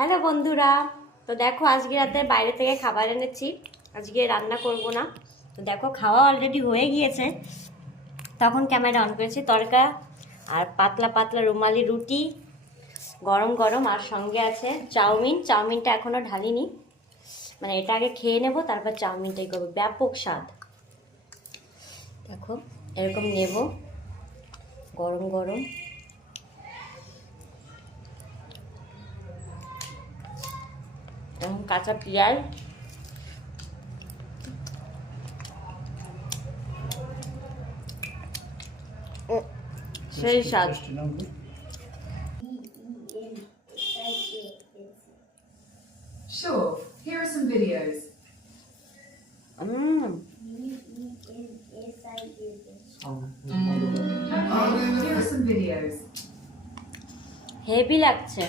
Hello বন্ধুরা, তো দেখো আজকে রাতে বাইরে থেকে খাবার এনেছি। আজকে রান্না করব না। তো দেখো খাওয়া অলরেডি হয়ে গিয়েছে, তখন ক্যামেরা অন করেছি। তড়কা আর পাতলা পাতলা রুমালি রুটি গরম গরম, আর সঙ্গে আছে চাউমিন। চাউমিনটা এখনও ঢালিনি, মানে এটা আগে খেয়ে নেব, তারপর চাউমিনটাই করবো। ব্যাপক স্বাদ, দেখো এরকম নেব গরম গরম। কাঁচা পেঁয়াজ, সেই স্বাদ। Sure, here are some videos. Okay, here are some videos. Heavy লাগছে।